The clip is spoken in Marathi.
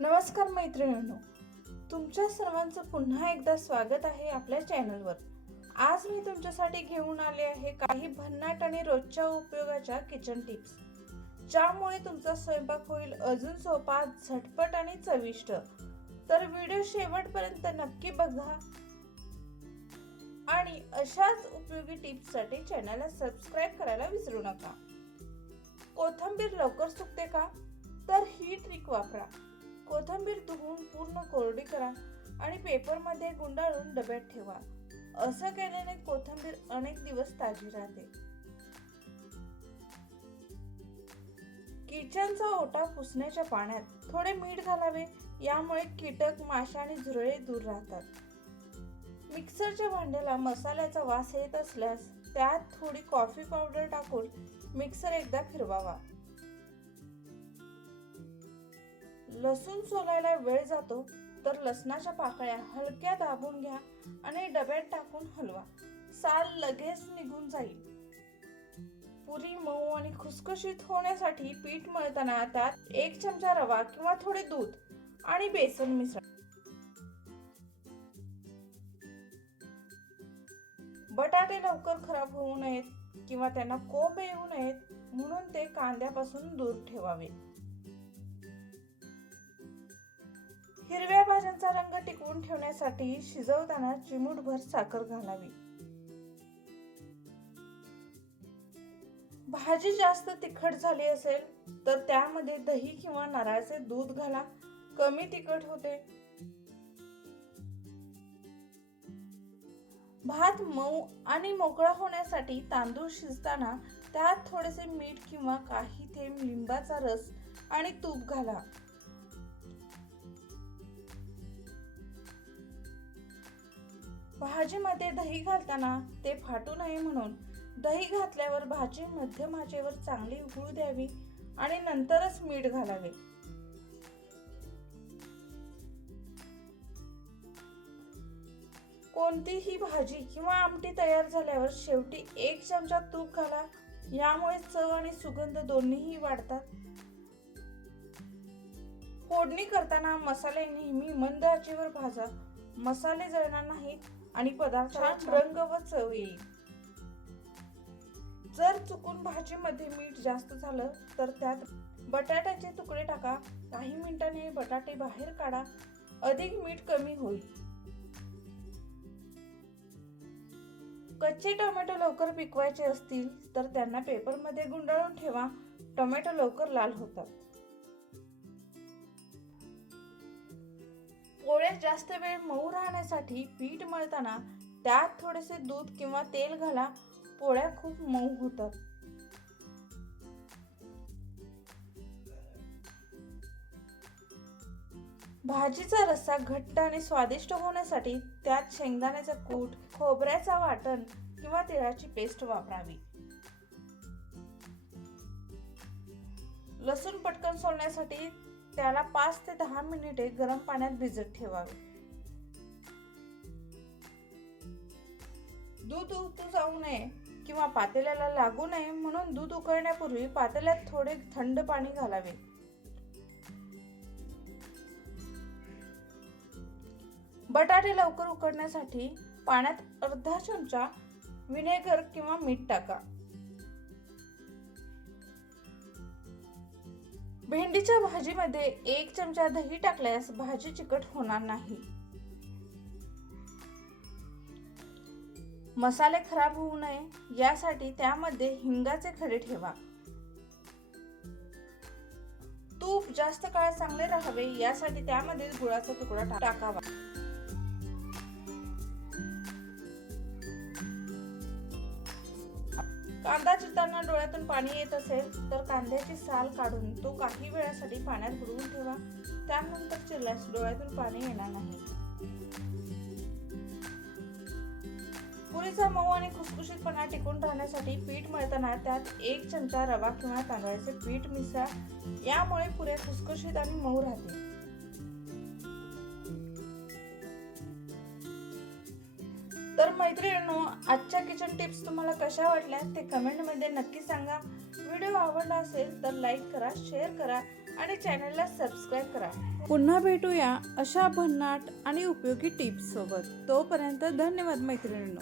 नमस्कार मैत्रिणींनो, तुमच्या सर्वांचं पुन्हा एकदा स्वागत आहे आपल्या चॅनलवर। आज मी तुमच्यासाठी घेऊन आले आहे काही भन्नाट आणि रोजच्या उपयोगाच्या किचन टिप्स, ज्यामुळे तुमचा स्वयंपाक होईल अजून सोपा, झटपट आणि चविष्ट। तर व्हिडिओ शेवटपर्यंत नक्की बघा आणि अशाच उपयोगी टिप्ससाठी चॅनलला सबस्क्राइब करायला विसरू नका। कोथिंबीर लवकर सुकते का? तर ही ट्रिक वापरा। कोथिंबीर धुवून पूर्ण कोरडी करा आणि पेपरमध्ये गुंडाळून डब्यात ठेवा। असं केल्याने कोथिंबीर अनेक दिवस ताजी राहते। किचनचा ओटा पुसण्याच्या पाण्यात थोडे मीठ घालावे, यामुळे कीटक, माशा आणि झुरळे दूर राहतात। मिक्सरच्या भांड्याला मसाल्याचा वास येत असल्यास त्यात थोडी कॉफी पावडर टाकून मिक्सर एकदा फिरवावा। लसूण सोलायला वेळ जातो तर लसणाच्या पाकळ्या हलक्या दाबून घ्या आणि डब्यात टाकून हलवा, साल लगेच निघून जाईल। पुरी मऊ आणि खुसखुशीत होण्यासाठी पीठ मळताना त्यात 1 चमचा रवा किंवा थोडे दूध आणि बेसन मिसळा। बटाटे लवकर खराब होऊ नयेत किंवा त्यांना कोंब येऊ नयेत म्हणून ते कांद्यापासून दूर ठेवावे। हिरव्या भाज्यांचा रंग टिकवून ठेवण्यासाठी शिजवताना चिमूटभर साखर घालावी। भाजी जास्त तिखट झाली असेल तर त्यामध्ये दही किंवा नारळाचे दूध घाला, कमी तिखट होते। भात मऊ आणि मोकळा होण्यासाठी तांदूळ शिजताना त्यात थोडेसे मीठ किंवा काही थेंब लिंबाचा रस आणि तूप घाला। भाजीमध्ये दही घालताना ते फाटू नये म्हणून दही घातल्यावर भाजी मध्यम आचेवर चांगली उकळू द्यावी आणि नंतरच मीठ घालावे। कोणतीही भाजी किंवा आमटी तयार झाल्यावर शेवटी 1 चमचा तूप घाला, यामुळे चव आणि सुगंध दोन्हीही वाढतात। फोडणी करताना मसाले नेहमी मंद आचेवर भाजा, मसाले जळणार नाहीत आणि पदार्थाला छान रंग व चव येईल। जर चुकून भाजीमध्ये मीठ जास्त झालं तर त्यात बटाट्याचे तुकडे टाका, काही मिनिटांनी बटाटे बाहेर काढा, अधिक मीठ कमी होईल। कच्चे टोमॅटो लवकर पिकवायचे असतील तर त्यांना पेपरमध्ये गुंडाळून ठेवा, टोमॅटो लवकर लाल होतात। पोळ्या जास्त वेळ मऊ राहण्यासाठी पीठ मळताना त्यात थोडेसे दूध किंवा तेल घाला, पोळ्या खूप मऊ होतात। भाजीचा रस्सा घट्ट आणि स्वादिष्ट होण्यासाठी त्यात शेंगदाण्याचा कूट, खोबऱ्याचा वाटण किंवा तिळाची पेस्ट वापरावी। लसूण पटकन सोलण्यासाठी त्याला 5 ते 10 मिनिटे गरम पाण्यात भिजत ठेवावे। दूध उतू जाऊ नये किंवा पातेल्याला लागू नये म्हणून दूध उकळण्यापूर्वी पातेल्यात थोडे थंड पाणी घालावे। बटाटे लवकर उकडण्यासाठी पाण्यात अर्धा चमचा व्हिनेगर किंवा मीठ टाका। भेंडीच्या भाजीमध्ये 1 चमचा दही टाकल्यास भाजी चिकट होणार नाही। मसाले खराब होऊ नये यासाठी त्यामध्ये हिंगाचे खडे ठेवा। तूप जास्त काळ चांगले राहावे यासाठी त्यामध्ये गुळाचा तुकडा टाकावा। कांदा चिरताना डोळ्यातून पाणी येत असेल तर कांद्याची साल काढून तो काही वेळासाठी पाण्यात बुडवून ठेवा, त्यानंतर चिरल्यास डोळ्यातून पाणी येणार नाही। पुरीचा मऊ आणि खुसखुशीतपणा टिकून राहण्यासाठी पीठ मळताना त्यात 1 चमचा रवा किंवा तांदळाचे पीठ मिसळा, यामुळे पुऱ्या खुसखुशीत आणि मऊ राहतील। तर मैत्रिणींनो, आजच्या किचन टिप्स तुम्हाला कशा वाटल्या ते कमेंट मध्ये नक्की सांगा। व्हिडिओ आवडला असेल तर लाईक करा, शेअर करा आणि चॅनलला सबस्क्राईब करा. पुन्हा भेटूया अशा भन्नाट आणि उपयोगी टिप्स सोबत. तोपर्यंत धन्यवाद मैत्रिणींनो.